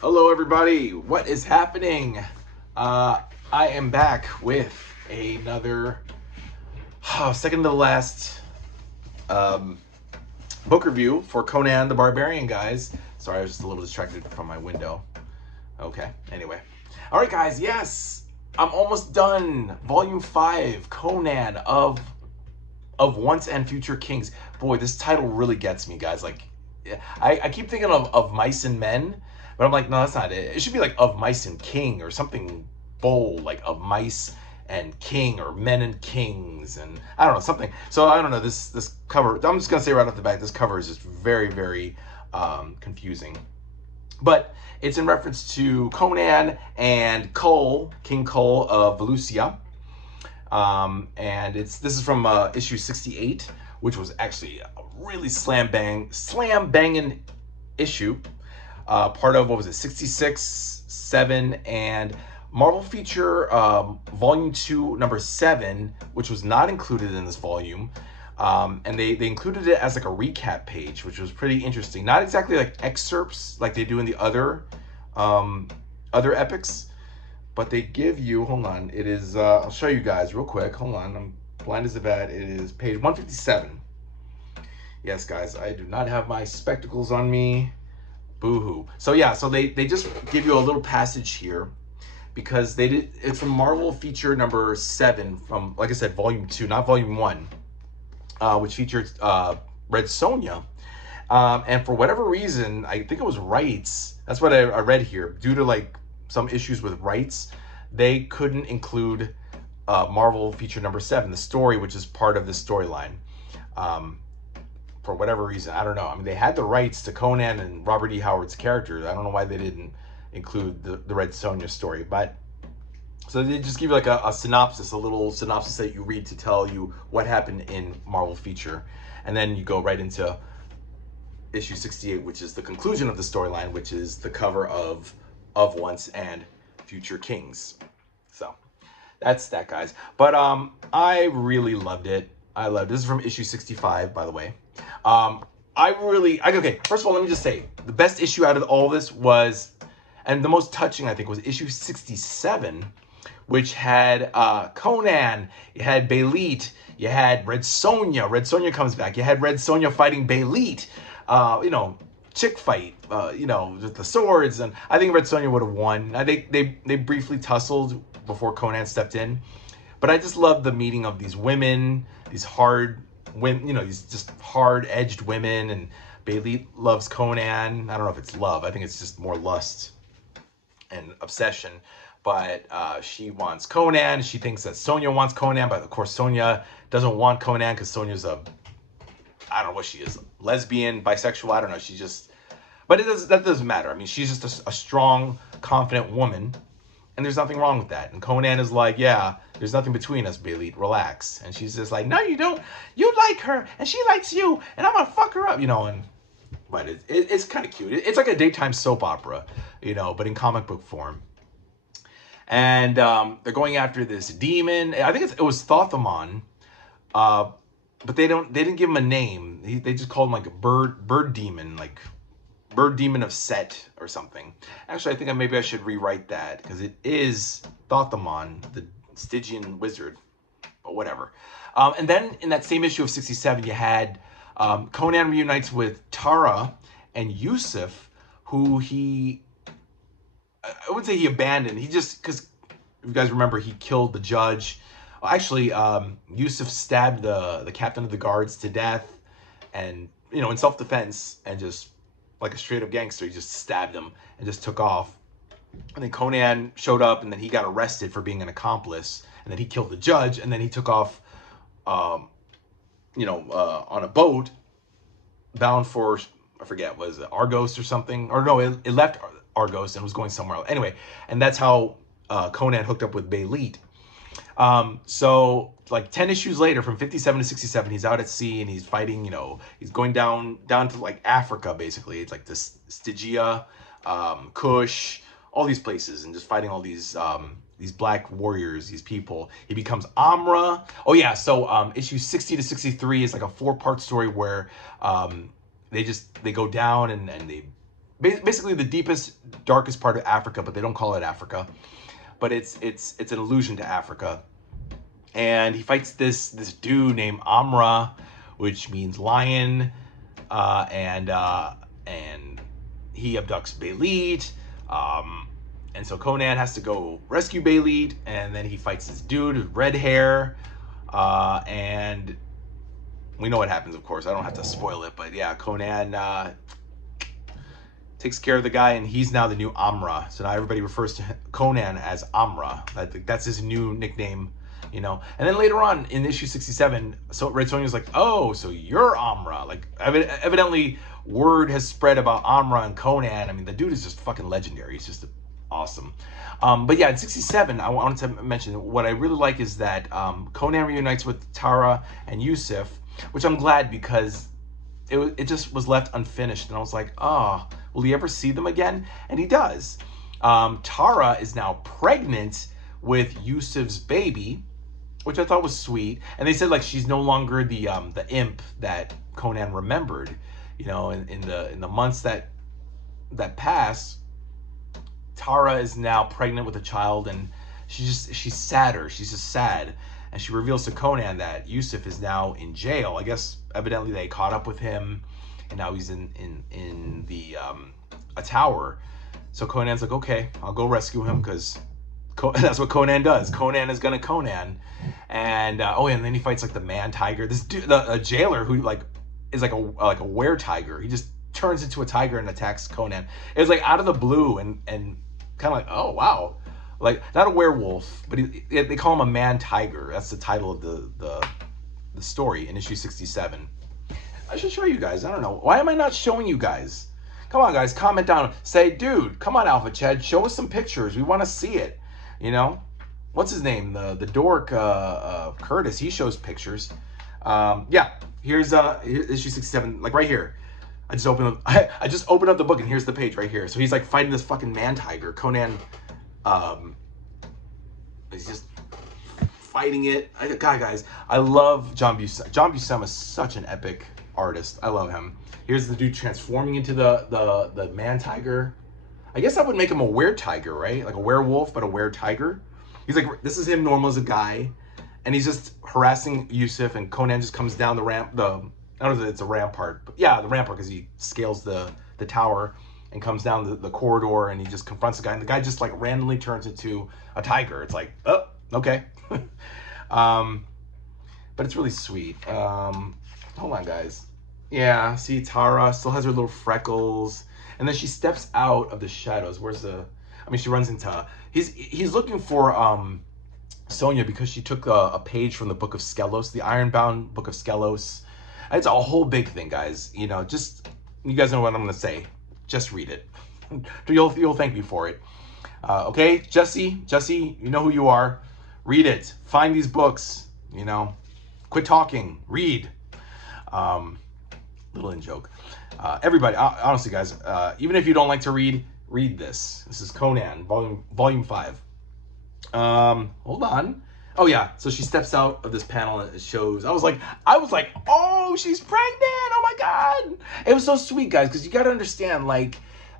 Hello, everybody. What is happening? I am back with another second to the last um, book review for Conan the Barbarian, guys. Sorry, I was just a little distracted from my window. Okay, anyway. All right, guys, yes, I'm almost done. Volume 5, Conan of Once and Future Kings. Boy, this title really gets me, guys. Like, I keep thinking of Mice and Men, but I'm like, no, that's not it. It should be like Of Mice and King or something bold, like Of Mice and King or Men and Kings, and I don't know, something. So I don't know, this cover, I'm just gonna say right off the bat, this cover is just very confusing. But it's in reference to Conan and Cole, King Cole of Valusia. And this is from issue 68, which was actually a really slam banging issue. Part of, what was it, 66, 7, and Marvel Feature Volume 2, number 7, which was not included in this volume. And they included it as like a recap page, which was pretty interesting. Not exactly like excerpts like they do in the other epics, but they give you, hold on, it is, I'll show you guys real quick. Hold on, I'm blind as a bat. It is page 157. Yes, guys, I do not have my spectacles on me. Boo-hoo. So yeah, so they just give you a little passage here because it's from Marvel Feature number 7 from, like I said, volume 2, not volume 1, which featured Red Sonja. And for whatever reason, I think it was rights. That's what I read here. Due to like some issues with rights, they couldn't include Marvel Feature number 7, the story, which is part of the storyline. For whatever reason, I don't know. I mean, they had the rights to Conan and Robert E. Howard's character. I don't know why they didn't include the Red Sonja story, but so they just give you like a synopsis, a little synopsis that you read to tell you what happened in Marvel Feature, and then you go right into issue 68, which is the conclusion of the storyline, which is the cover of Once and Future Kings. So that's that, guys. But I really loved it. I loved it. This is from issue 65, by the way. Okay, first of all, let me just say, the best issue out of all this was, and the most touching, I think, was issue 67, which had Conan, you had Belit, you had Red Sonja. Red Sonja comes back. You had Red Sonja fighting Belit. Chick fight, with the swords, and I think Red Sonja would have won. I think they briefly tussled before Conan stepped in, but I just love the meeting of these women, these hard women, these just hard-edged women, and Belit loves Conan. I don't know if it's love. I think it's just more lust and obsession. But she wants Conan. She thinks that Sonja wants Conan, but of course Sonja doesn't want Conan because Sonja's I don't know what she is, lesbian, bisexual, I don't know. She's just, but that doesn't matter. I mean, she's just a strong, confident woman, and there's nothing wrong with that. And Conan is like, yeah, there's nothing between us, Belit, relax. And she's just like, no, you don't. You like her, and she likes you, and I'm gonna fuck her up, and but it's kind of cute. It's like a daytime soap opera, but in comic book form. And they're going after this demon. I think it was Thothamon. But they didn't give him a name. They just called him like a bird demon, like bird demon of Set or something. Actually, I think maybe I should rewrite that because it is Thothamon, the Stygian wizard, but whatever. And then in that same issue of 67, you had Conan reunites with Tara and Yusuf, who I wouldn't say he abandoned. He just, because if you guys remember, he killed the judge. Actually, Yusuf stabbed the captain of the guards to death, and in self-defense, and just like a straight-up gangster, he just stabbed him and just took off. And then Conan showed up, and then he got arrested for being an accomplice, and then he killed the judge, and then he took off, on a boat bound for, I forget, was it Argos or something? Or no, it left Argos and was going somewhere else. Anyway, and that's how Conan hooked up with Belit. So like 10 issues later, from 57 to 67, he's out at sea and he's fighting, he's going down to like Africa, basically. It's like this Stygia, Kush, all these places, and just fighting all these black warriors, these people. He becomes Amra. Oh yeah, so issue 60 to 63 is like a 4-part story where they go down and they basically the deepest, darkest part of Africa, but they don't call it Africa. But it's an allusion to Africa. And he fights this dude named Amra, which means lion, and he abducts Belit. And so Conan has to go rescue Belit, and then he fights this dude with red hair, and we know what happens, of course. I don't have to spoil it, but yeah, Conan takes care of the guy, and he's now the new Amra. So now everybody refers to Conan as Amra. That's his new nickname, you know. And then later on in issue 67, so Red Sonja's like, oh, so you're Amra. Like, evidently word has spread about Amra and Conan. I mean, the dude is just fucking legendary. He's just awesome. But yeah, in 67, I wanted to mention what I really like is that Conan reunites with Tara and Yusuf, which I'm glad, because it just was left unfinished. And I was like, oh, will he ever see them again? And he does. Tara is now pregnant with Yusuf's baby, which I thought was sweet. And they said, like, she's no longer the imp that Conan remembered. You know, in the months that pass, Tara is now pregnant with a child, and she's sadder. She's just sad. And she reveals to Conan that Yusuf is now in jail. I guess evidently they caught up with him, and now he's in the a tower. So Conan's like, okay, I'll go rescue him, because that's what Conan does. Conan is gonna Conan, and and then he fights like the man tiger. This dude, the jailer, who like is like a were tiger. He just turns into a tiger and attacks Conan. It's like out of the blue, and kind of like, oh wow. Like, not a werewolf, but they call him a man tiger. That's the title of the story in issue 67. I should show you guys. I don't know. Why am I not showing you guys? Come on, guys. Comment down. Say, dude, come on, Alpha Chad. Show us some pictures. We want to see it. You know? What's his name? The dork, Curtis. He shows pictures. Yeah. Here's issue 67. Like, right here. I just opened up the book, and here's the page right here. So he's, like, fighting this fucking man tiger. Conan... he's just fighting it. Guys, I love John Buscema. John Buscema is such an epic artist. I love him. Here's the dude transforming into the man tiger. I guess I would make him a were tiger, right? Like a werewolf, but a were tiger. He's like, this is him normal as a guy, and he's just harassing Yusuf, and Conan just comes down the ramp. I don't know if it's a rampart, but yeah, the rampart, because he scales the tower and comes down the corridor, and he just confronts the guy, and the guy just like randomly turns into a tiger. It's like, oh, okay. But it's really sweet. Hold on, guys. Yeah, see, Tara still has her little freckles, and then she steps out of the shadows. She runs into, he's looking for Sonja, because she took a page from the Book of Skelos, the Ironbound Book of Skelos. It's a whole big thing, guys. You know, you guys know what I'm gonna say. Just read it. You'll thank me for it. Okay, Jesse, you know who you are. Read it. Find these books. You know, quit talking. Read. Little in joke. Everybody, honestly, guys, even if you don't like to read this. This is Conan, volume 5. Hold on. Oh yeah, so she steps out of this panel, and it shows. I was like, oh, she's pregnant. Oh my God. It was so sweet, guys, because you got to understand, like,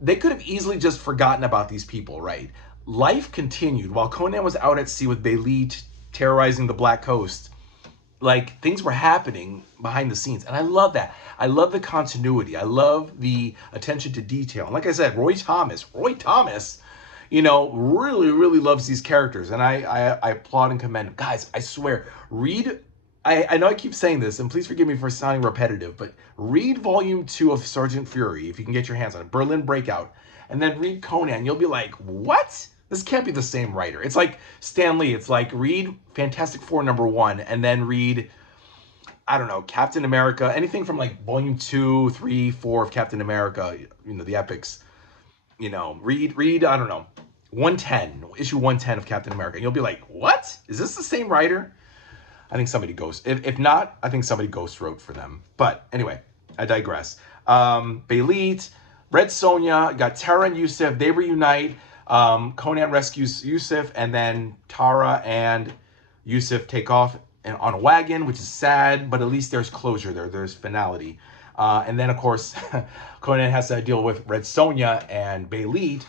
they could have easily just forgotten about these people, right? Life continued while Conan was out at sea with Belit terrorizing the Black Coast. Like, things were happening behind the scenes, and I love that. I love the continuity. I love the attention to detail. And like I said, Roy Thomas, you know, really, really loves these characters, and I applaud and commend him. Guys, I swear, read. I know I keep saying this, and please forgive me for sounding repetitive, but read volume 2 of Sergeant Fury if you can get your hands on it, Berlin Breakout, and then read Conan. You'll be like, what? This can't be the same writer. It's like Stan Lee. It's like, read Fantastic Four #1, and then read, I don't know, Captain America, anything from like volume 2, 3, 4 of Captain America, you know, the epics. You know, read, I don't know, 110, issue 110 of Captain America. And you'll be like, what? Is this the same writer? I think somebody if not, I think somebody ghost wrote for them. But anyway, I digress. Belit, Red Sonja, got Tara and Yusuf. They reunite. Conan rescues Yusuf, and then Tara and Yusuf take off on a wagon, which is sad, but at least there's closure there. There's finality. And then, of course, Conan has to deal with Red Sonja and Bayleet,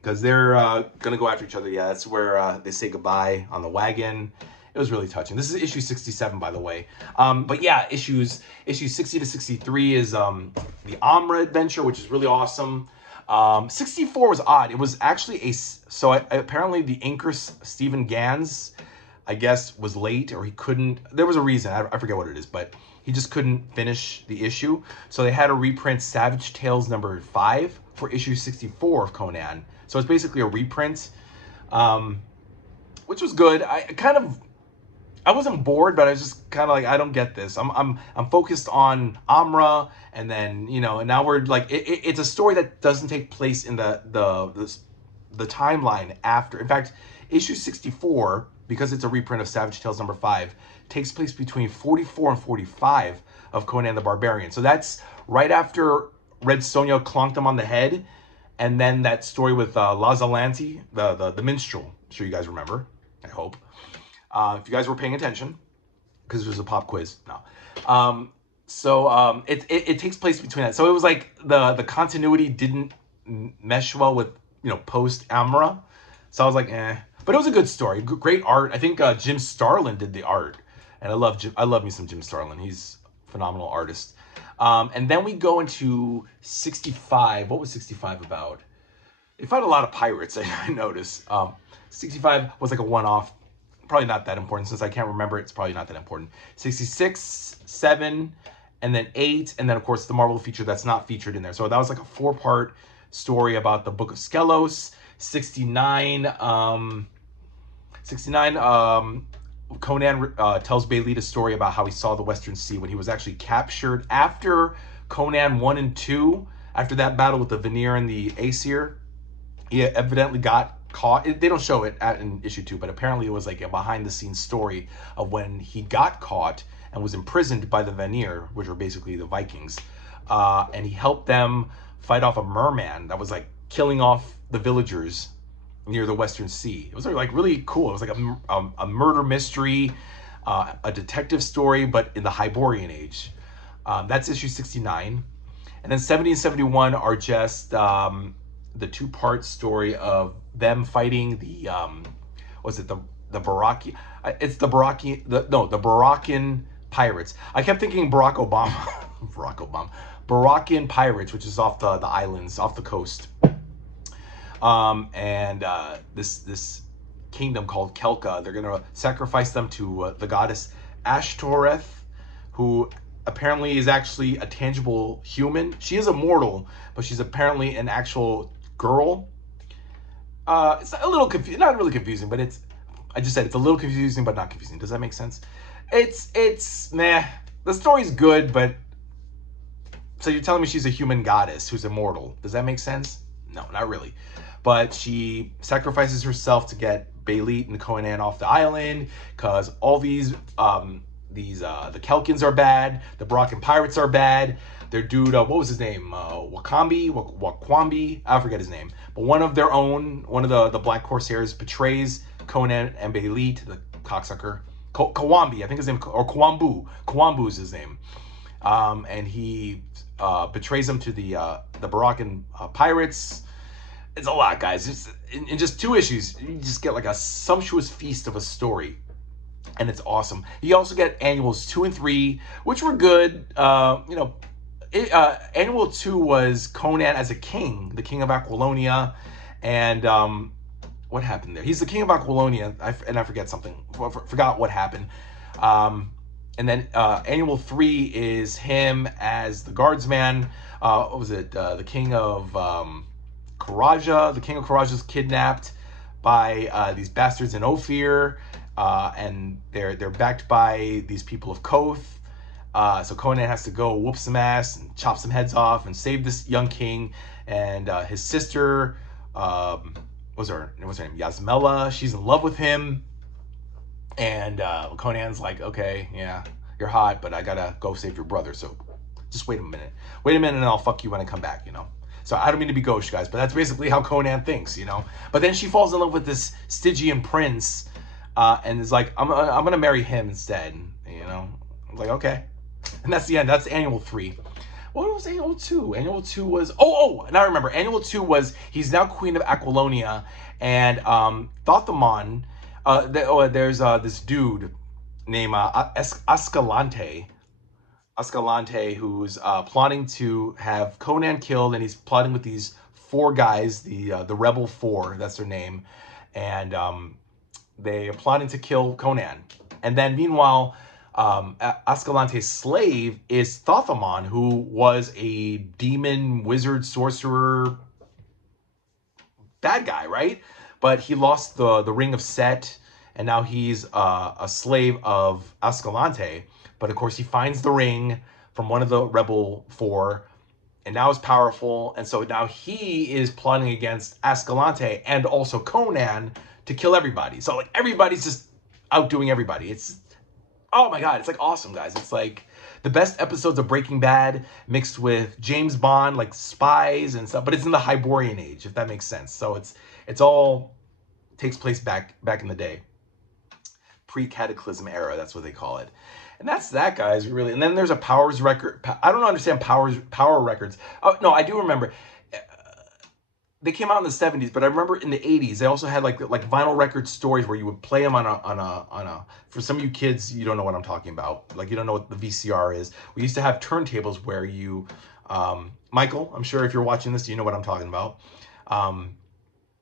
because they're going to go after each other. Yeah, that's where they say goodbye on the wagon. It was really touching. This is issue 67, by the way. But yeah, issues 60 to 63 is the Amra adventure, which is really awesome. 64 was odd. It was actually apparently the inker Stephen Gans, I guess, was late, or he couldn't. There was a reason. I forget what it is, but he just couldn't finish the issue. So they had to reprint Savage Tales number 5 for issue 64 of Conan. So it's basically a reprint, which was good. I wasn't bored, but I was just kind of like, I don't get this. I'm focused on Amra, and then, you know, and now we're like, it's a story that doesn't take place in the timeline after. In fact, issue 64, because it's a reprint of Savage Tales number 5, takes place between 44 and 45 of Conan the Barbarian. So that's right after Red Sonja clonked him on the head, and then that story with Lazalanti, the minstrel. I'm sure you guys remember, I hope. If you guys were paying attention, because there's a pop quiz. No. It takes place between that. So it was like the continuity didn't mesh well with, you know, post Amra. So I was like, eh. But it was a good story. Great art. I think Jim Starlin did the art. And I love me some Jim Starlin. He's a phenomenal artist. And then we go into 65. What was 65 about? They fight a lot of pirates, I noticed. 65 was like a one-off. Probably not that important. Since I can't remember, it's probably not that important. 66, 7, and then 8, and then, of course, the Marvel feature that's not featured in there. So that was like a 4-part story about the Book of Skelos. 69, Conan tells Bayleet a story about how he saw the Western Sea when he was actually captured after Conan 1 and 2, after that battle with the Vanir and the Aesir. He evidently got caught. They don't show it in issue 2, but apparently it was like a behind-the-scenes story of when he got caught and was imprisoned by the Vanir, which were basically the Vikings. And he helped them fight off a merman that was like killing off the villagers near the Western Sea. It was like really cool. It was like a murder mystery, a detective story, but in the Hyborian age. That's issue 69. And then 70 and 71 are just the 2-part story of them fighting the the Baraki? It's the Baraki. The Barakian pirates. I kept thinking Barack Obama. Barakian pirates, which is off the islands, off the coast. This kingdom called Kelka, they're gonna sacrifice them to the goddess Ashtoreth, who apparently is actually a tangible human. She is immortal, but she's apparently an actual girl. It's a little confusing, not really confusing, but I just said it's a little confusing, but not confusing. Does that make sense? It's meh. The story's good, but so you're telling me she's a human goddess who's immortal. Does that make sense? No, not really. But she sacrifices herself to get Bayleet and Conan off the island, because all the Kelkins are bad, the Barakian pirates are bad. Their dude, what was his name? Wakwambi, I forget his name. But one of their own, one of the Black Corsairs betrays Conan and Bayleet, the cocksucker. Kawambi, I think his name, or Kwambu. Kwambu is his name. And he betrays them to the Barakian pirates. It's a lot, guys. In just 2 issues, you just get like a sumptuous feast of a story. And it's awesome. You also get annuals 2 and 3, which were good. Annual 2 was Conan as a king, the king of Aquilonia. And what happened there? He's the king of Aquilonia, and I forget something. Forgot what happened. And then Annual 3 is him as the guardsman. What was it? The king of Karaja. The king of Karaja is kidnapped by these bastards in Ophir. And they're backed by these people of Koth. So Conan has to go whoop some ass and chop some heads off and save this young king. And his sister, what's her name? Yasmela. She's in love with him. And Conan's like, okay, yeah, you're hot, but I gotta go save your brother. So just wait a minute. Wait a minute and I'll fuck you when I come back, you know. So I don't mean to be gauche, guys, but that's basically how Conan thinks, you know. But then she falls in love with this Stygian prince. And is like, I'm gonna marry him instead, you know. I'm like, okay. And that's the end. That's Annual 3. What was Annual 2? Annual 2 was... Oh, now I remember. Annual 2 was he's now Queen of Aquilonia, and Thothamon, there's this dude named Ascalante, who's plotting to have Conan killed, and he's plotting with these four guys, the Rebel Four, that's their name, and they are plotting to kill Conan. And then meanwhile, Ascalante's slave is Thothamon, who was a demon, wizard, sorcerer, bad guy, right? But he lost the Ring of Set, and now he's a slave of Ascalante. But of course, he finds the ring from one of the Rebel Four, and now is powerful. And so now he is plotting against Ascalante and also Conan to kill everybody. So like everybody's just outdoing everybody. It's, oh my God, it's like awesome, guys. It's like the best episodes of Breaking Bad mixed with James Bond, like spies and stuff. But it's in the Hyborian age, if that makes sense. So it's all takes place back in the day, pre-Cataclysm era. That's what they call it. And that's that, guys, really. And then there's a Powers record. I don't understand Power records. Oh, no, I do remember. They came out in the 70s, but I remember in the 80s, they also had like vinyl record stories where you would play them on a, for some of you kids, you don't know what I'm talking about. Like, you don't know what the VCR is. We used to have turntables where you, Michael, I'm sure if you're watching this, you know what I'm talking about.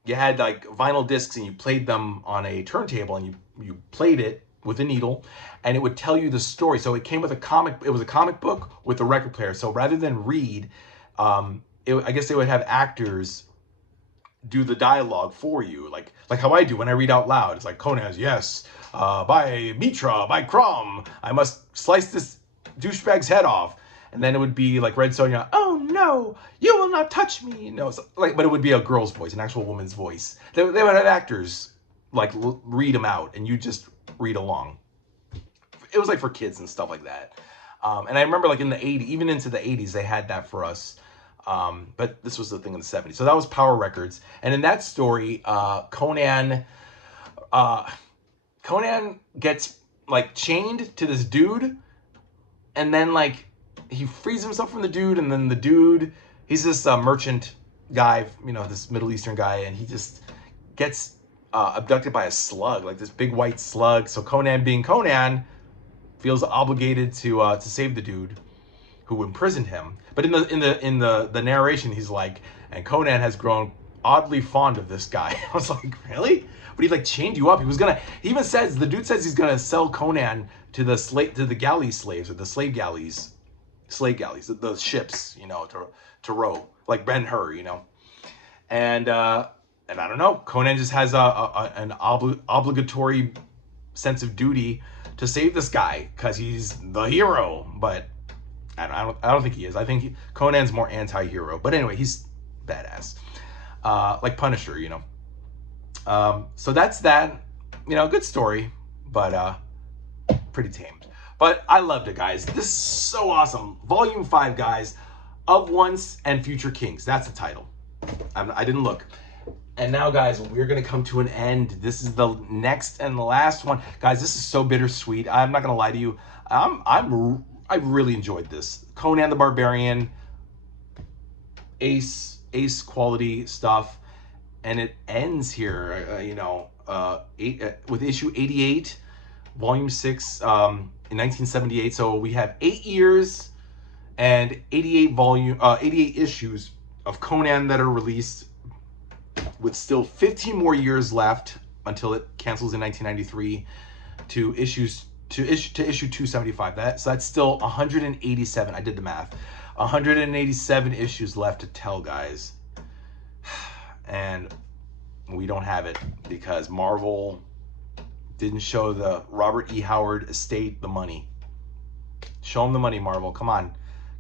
You had like vinyl discs and you played them on a turntable, and you played it with a needle, and it would tell you the story. So it came with a comic. It was a comic book with a record player. So rather than read, I guess they would have actors do the dialogue for you, like how I do when I read out loud. It's like, Conan's, yes, by Mitra, by Crom, I must slice this douchebag's head off. And then it would be like Red Sonja, oh no, you will not touch me. No, so, like, but it would be a girl's voice, an actual woman's voice. They would have actors like read them out, and you just read along. It was like for kids and stuff like that. And I remember like in the 80s, even into the 80s, they had that for us. But this was the thing in the 70s. So that was Power Records. And in that story, Conan gets like chained to this dude, and then like he frees himself from the dude, and then the dude, he's this merchant guy, you know, this Middle Eastern guy, and he just gets abducted by a slug, like this big white slug. So Conan, being Conan, feels obligated to save the dude who imprisoned him. But in the narration, he's like, and Conan has grown oddly fond of this guy. I was like, really? But he like chained you up. He even says, the dude says he's gonna sell Conan to the galley slaves, or the slave galleys, the ships, you know, to row, like Ben-Hur, you know. And I don't know, Conan just has an obligatory sense of duty to save this guy because he's the hero. But I don't think he is. I think Conan's more anti-hero. But anyway, he's badass, like Punisher, you know. So that's that. You know, good story, but pretty tamed. But I loved it, guys. This is so awesome. Volume 5, guys, of Once and Future Kings. That's the title. I didn't look. And now, guys, we're going to come to an end. This is the next and the last one. Guys, this is so bittersweet. I'm not going to lie to you. I really enjoyed this. Conan the Barbarian, ace quality stuff. And it ends here, you know, with issue 88, volume 6, in 1978. So we have 8 years and 88 issues of Conan that are released, with still 15 more years left until it cancels in 1993 to issue 275. So that's still 187. I did the math. 187 issues left to tell, guys. And we don't have it because Marvel didn't show the Robert E. Howard estate the money. Show them the money, Marvel. Come on.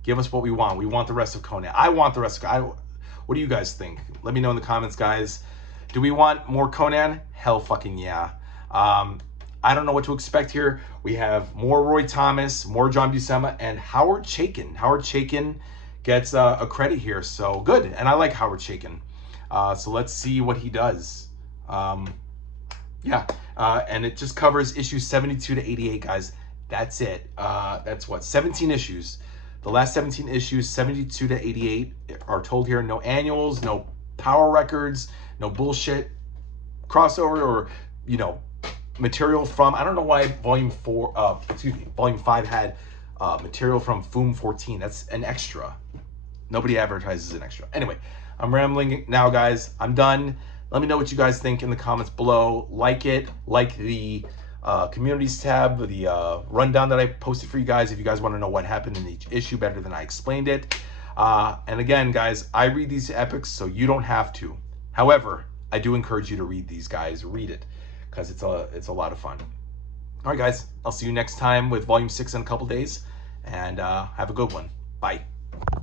Give us what we want. We want the rest of Conan. I want the rest of Conan. What do you guys think? Let me know in the comments, guys. Do we want more Conan? Hell fucking yeah. I don't know what to expect here. We have more Roy Thomas, more John Buscema, and Howard Chaykin. Howard Chaykin gets a credit here, so good. And I like Howard Chaykin. So let's see what he does. Yeah, and it just covers issues 72 to 88, guys. That's it. That's what, 17 issues. The last 17 issues, 72 to 88, are told here. No annuals, no power records, no bullshit crossover or, you know, material from, I don't know why volume 5 had material from Foom 14. That's an extra. Nobody advertises an extra. Anyway, I'm rambling now, guys. I'm done. Let me know what you guys think in the comments below. Like it, like the communities tab, the rundown that I posted for you guys if you guys want to know what happened in each issue better than I explained it. And again, guys, I read these epics so you don't have to. However, I do encourage you to read these, guys. Read it, because it's a lot of fun. All right, guys, I'll see you next time with Volume 6 in a couple days, and have a good one. Bye.